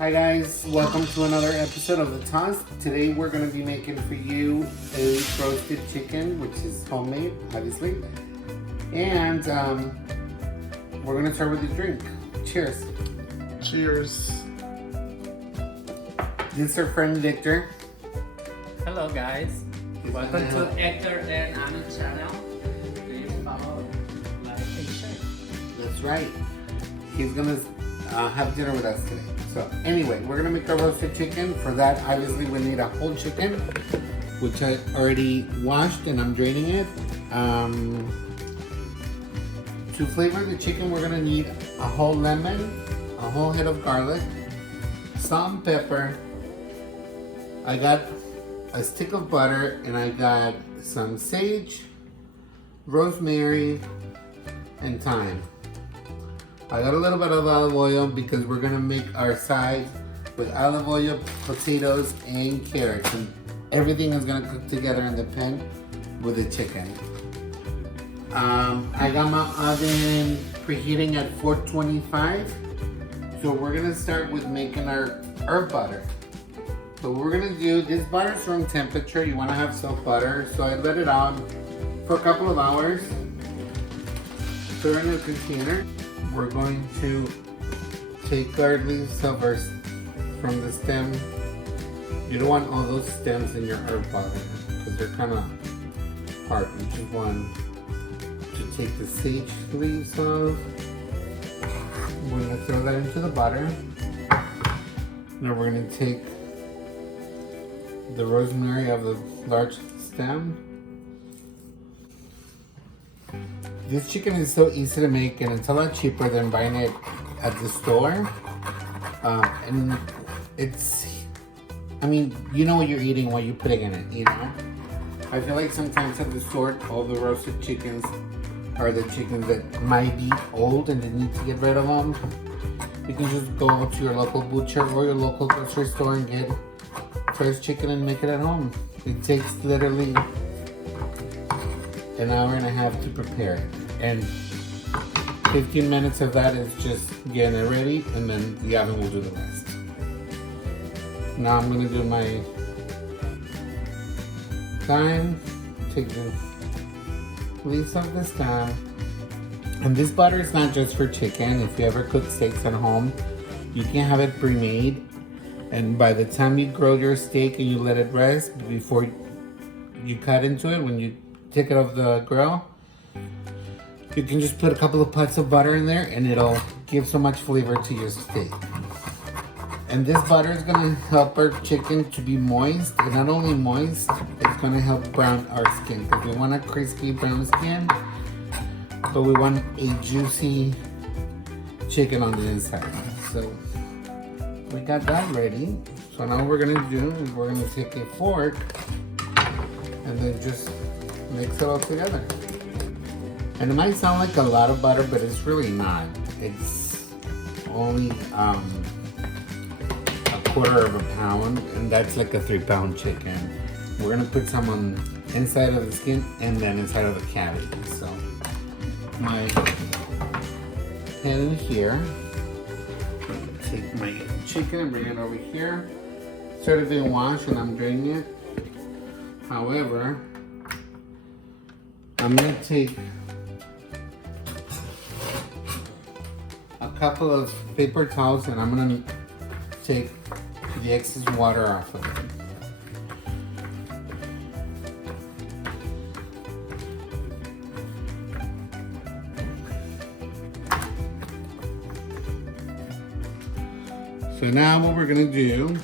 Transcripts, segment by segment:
Hi guys, welcome to another episode of The Toss. Today we're going to be making for you a roasted chicken, which is homemade, obviously. And we're going to start with a drink. Cheers. Cheers. This is our friend Victor. Hello guys, welcome to Hector and Anna's channel. Please follow, like, and share. That's right. He's going to have dinner with us today. So anyway, we're going to make a roasted chicken. For that, obviously, we need a whole chicken, which I already washed and I'm draining it. To flavor the chicken, we're going to need a whole lemon, a whole head of garlic, salt and pepper. I got a stick of butter, and I got some sage, rosemary, and thyme. I got a little bit of olive oil because we're gonna make our side with olive oil, potatoes, and carrots, and everything is gonna cook together in the pan with the chicken. I got my oven preheating at 425, so we're gonna start with making our herb butter. So what we're gonna do, this butter is room temperature. You wanna have soft butter, so I let it out for a couple of hours. Put it in a container. We're going to take our leaves of from the stem. You don't want all those stems in your herb butter because they're kind of hard. You just want to take the sage leaves off. We're going to throw that into the butter. Now we're going to take the rosemary of the large stem. This chicken is so easy to make, and it's a lot cheaper than buying it at the store. And it's, I mean, you know what you're eating, what you're putting in it, you know? I feel like sometimes at the store, all the roasted chickens are the chickens that might be old and they need to get rid of them. You can just go to your local butcher or your local grocery store and get fresh chicken and make it at home. It takes literally an hour and a half to prepare it, and 15 minutes of that is just getting it ready, and then the oven will do the rest. Now I'm going to do my thyme, take the leaves of the stem, and this butter is not just for chicken. If you ever cook steaks at home, you can have it pre-made, and by the time you grill your steak and you let it rest before you cut into it, when you take it off the grill, you can just put a couple of pats of butter in there and it'll give so much flavor to your steak. And this butter is gonna help our chicken to be moist, and not only moist, it's gonna help brown our skin, because we want a crispy brown skin, but we want a juicy chicken on the inside. So we got that ready. So now what we're gonna do is we're gonna take a fork and then just mix it all together. And it might sound like a lot of butter, but it's really not. It's only a quarter of a pound, and that's like a 3-pound chicken. We're gonna put some on inside of the skin and then inside of the cavity. So my pan in here. Take my chicken and bring it over here. Started being washed and I'm draining it. However, I'm going to take a couple of paper towels and I'm going to take the excess water off of it. So now what we're going to do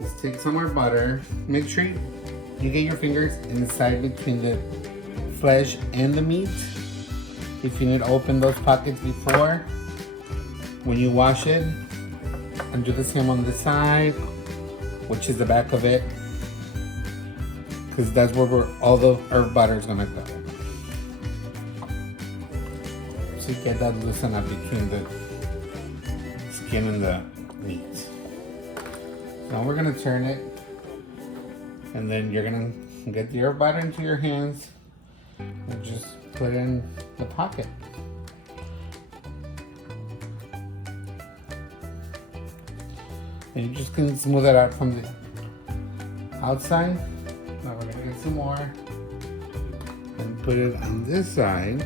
is take some more butter. Make sure you get your fingers inside between the flesh and the meat. If you need to open those pockets before, when you wash it, and do the same on the side, which is the back of it, because that's where all the herb butter is gonna go. So you get that loosened up between the skin and the meat. Now we're gonna turn it, and then you're gonna get your butter into your hands and just put it in the pocket. And you just can smooth it out from the outside. Now we're gonna get some more and put it on this side.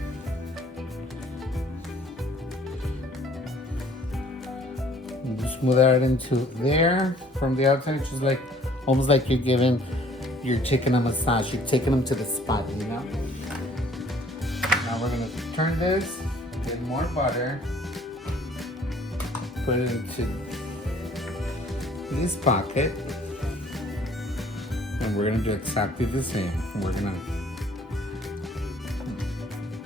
And just smooth it out into there from the outside, just like almost like you're giving your chicken a massage. You're taking them to the spot, you know? Now we're gonna turn this, get more butter, put it into this pocket, and we're gonna do exactly the same. We're gonna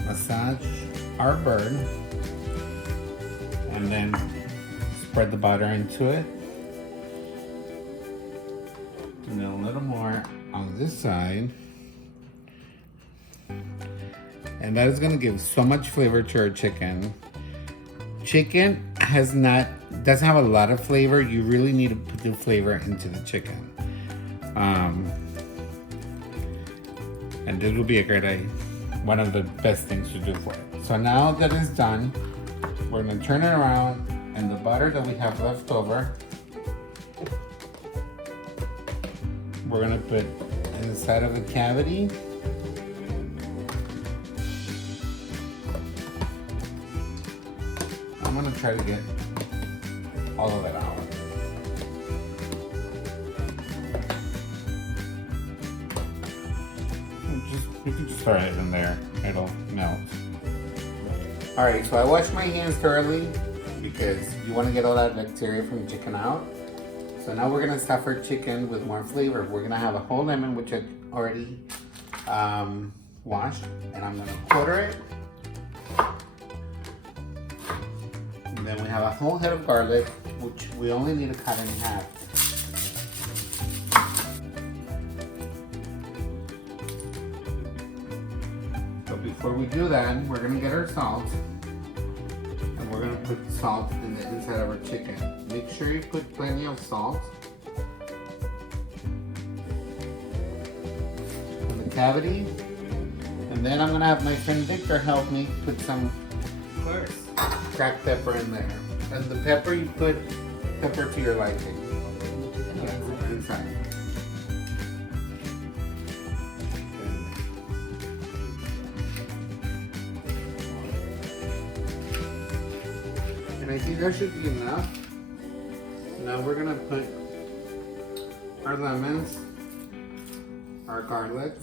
massage our bird and then spread the butter into it, and then a little more on this side, and that is going to give so much flavor to our chicken. Chicken doesn't have a lot of flavor. You really need to put the flavor into the chicken, and this will be a great one of the best things to do for it. So now that it's done, we're going to turn it around, and the butter that we have left over, we're gonna put inside of the cavity. I'm gonna try to get all of it out. You can just throw it in there, it'll melt. All right, so I washed my hands thoroughly because you wanna get all that bacteria from the chicken out. So now we're gonna stuff our chicken with more flavor. We're gonna have a whole lemon, which I already washed, and I'm gonna quarter it. And then we have a whole head of garlic, which we only need to cut in half. But before we do that, we're gonna get our salt. And we're gonna put salt in the inside of our chicken. Make sure you put plenty of salt in the cavity. And then I'm gonna have my friend Victor help me put some cracked pepper in there. And the pepper, you put pepper to your liking. Inside. And I think that should be enough. Now we're gonna put our lemons, our garlic,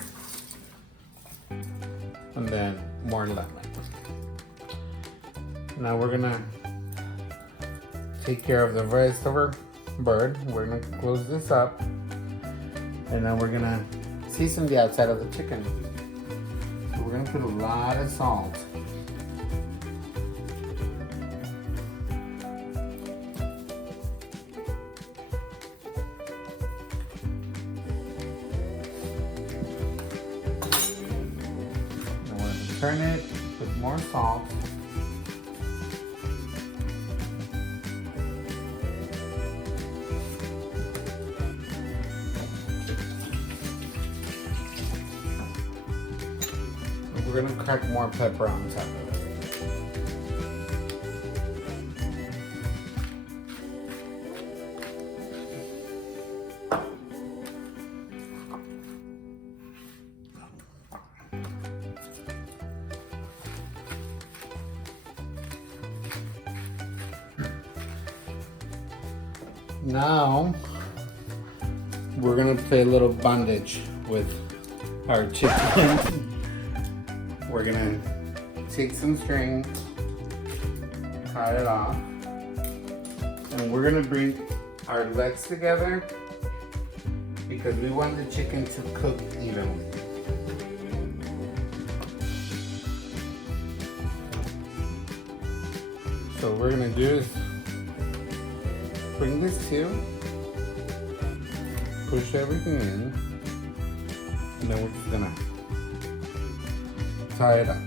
and then more lemon. Now we're gonna take care of the rest of our bird. We're gonna close this up, and now we're gonna season the outside of the chicken. So we're gonna put a lot of salt. Turn it with more salt. And we're gonna crack more pepper on top of it. Now, we're gonna play a little bondage with our chicken. We're gonna take some string, cut it off, and we're gonna bring our legs together because we want the chicken to cook evenly. So what we're gonna do is bring this to, push everything in, and then we're just gonna tie it up.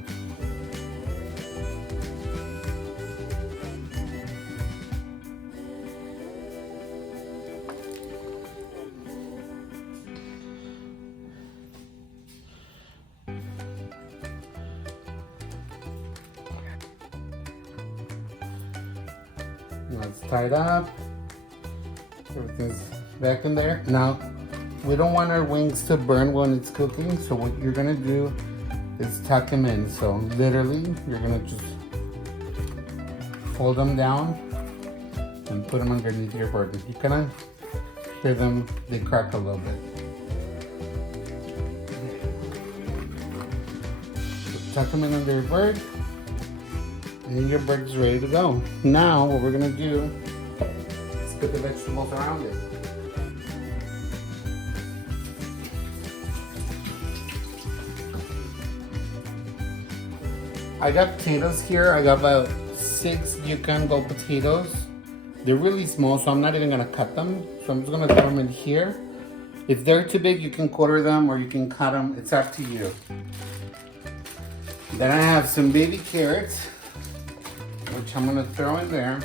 Now it's tied up. Everything's back in there. Now, we don't want our wings to burn when it's cooking, so what you're gonna do is tuck them in. So literally, you're gonna just fold them down and put them underneath your bird. You kind of hear them, they crack a little bit. Tuck them in under your bird, and your bird is ready to go. Now, what we're gonna do is put the vegetables around it. I got potatoes here. I got about 6 Yukon Gold potatoes. They're really small, so I'm not even gonna cut them. So I'm just gonna throw them in here. If they're too big, you can quarter them or you can cut them. It's up to you. Then I have some baby carrots, which I'm gonna throw in there.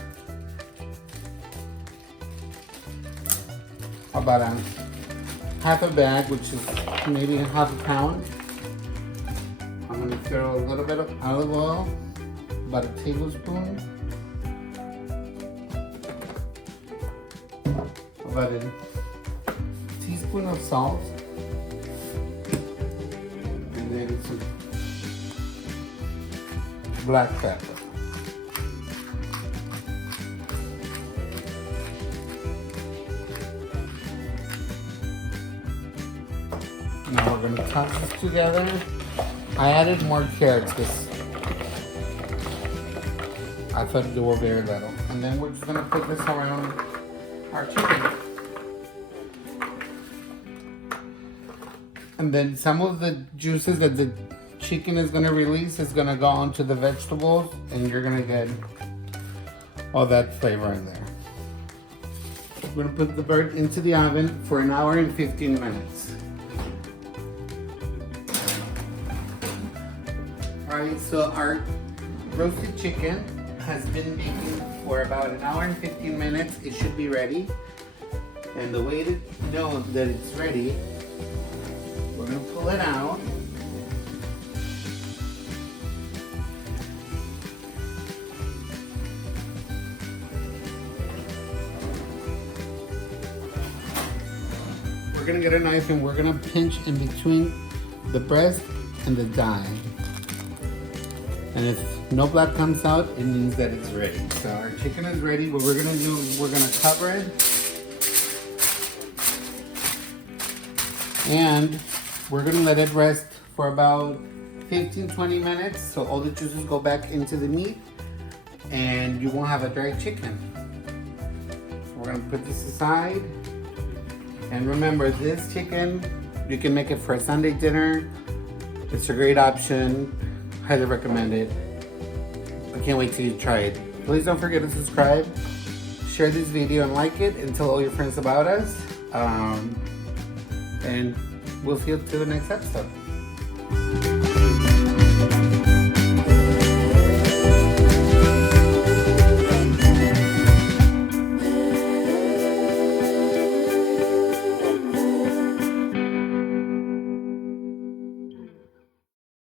About half a bag, which is maybe half a pound. I'm gonna throw a little bit of olive oil, about a tablespoon. About a teaspoon of salt. And then some black pepper. Now we're gonna toss this together. I added more carrots because I thought they were very little. And then we're just gonna put this around our chicken. And then some of the juices that the chicken is gonna release is gonna go onto the vegetables, and you're gonna get all that flavor in there. We're gonna put the bird into the oven for 1 hour and 15 minutes. Alright, so our roasted chicken has been baking for about 1 hour and 15 minutes. It should be ready. And the way to know that it's ready, we're gonna pull it out. We're gonna get a knife and we're gonna pinch in between the breast and the thigh. And if no blood comes out, it means that it's ready. So our chicken is ready. What we're gonna do is we're gonna cover it. And we're gonna let it rest for about 15-20 minutes so all the juices go back into the meat and you won't have a dry chicken. So we're gonna put this aside. And remember, this chicken, you can make it for a Sunday dinner. It's a great option. Highly recommend it. I can't wait till you try it. Please don't forget to subscribe, share this video and like it, and tell all your friends about us. And we'll see you to the next episode.